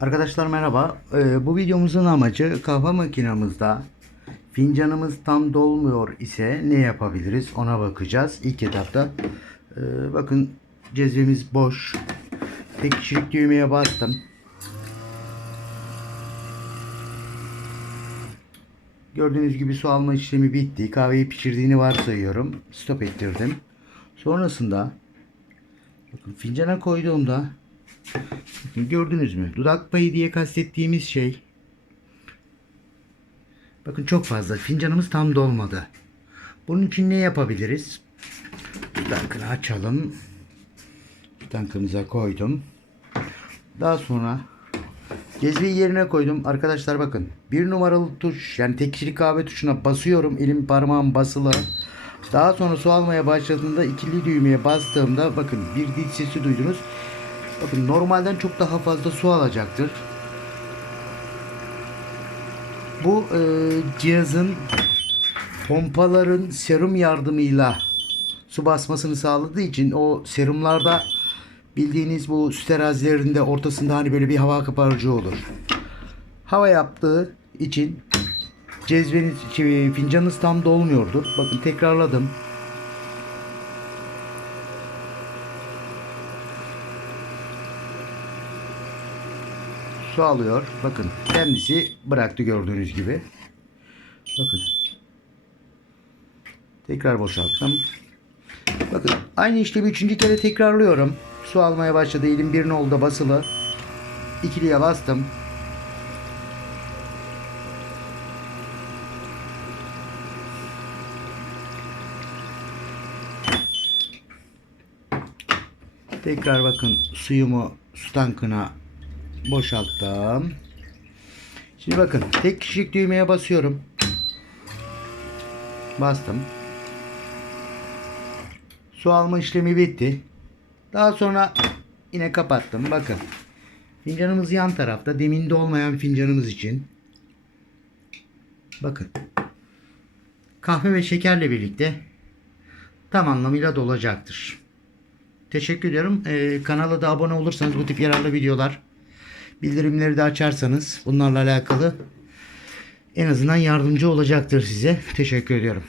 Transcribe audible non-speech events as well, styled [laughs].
Arkadaşlar merhaba. Ee, bu videomuzun amacı kahve makinamızda fincanımız tam dolmuyor ise ne yapabiliriz ona bakacağız. İlk etapta ee, bakın cezvemiz boş. Tek kişilik düğmeye bastım. Gördüğünüz gibi su alma işlemi bitti. Kahveyi pişirdiğini varsayıyorum. Stop ettirdim. Sonrasında bakın fincana koyduğumda [laughs] gördünüz mü? Dudak payı diye kastettiğimiz şey. Bakın çok fazla. Fincanımız tam dolmadı. Bunun için ne yapabiliriz? Tankını açalım. Tankımıza koydum. Daha sonra cezveyi yerine koydum. Arkadaşlar bakın. Bir numaralı tuş yani tek kişilik kahve tuşuna basıyorum. Elim parmağım basılı. Daha sonra su almaya başladığında ikili düğmeye bastığımda bakın bir dil sesi duydunuz. Bakın normalden çok daha fazla su alacaktır. Bu e, cihazın pompaların serum yardımıyla su basmasını sağladığı için o serumlarda bildiğiniz bu süt ortasında hani böyle bir hava kaparıcı olur. Hava yaptığı için cezveniz, şey, fincanınız tam dolmuyordur. Bakın tekrarladım. Su alıyor. Bakın kendisi bıraktı gördüğünüz gibi. Bakın. Tekrar boşalttım. Bakın aynı işlemi üçüncü kere tekrarlıyorum. Su almaya başladı. Elim bir nolda basılı. İkiliye bastım. Tekrar bakın suyumu su tankına boşalttım. Şimdi bakın tek kişilik düğmeye basıyorum. Bastım. Su alma işlemi bitti. Daha sonra yine kapattım. Bakın. Fincanımız yan tarafta. Deminde olmayan fincanımız için. Bakın. Kahve ve şekerle birlikte tam anlamıyla dolacaktır. Teşekkür ediyorum. Ee, kanala da abone olursanız bu tip yararlı videolar bildirimleri de açarsanız bunlarla alakalı en azından yardımcı olacaktır size. Teşekkür ediyorum.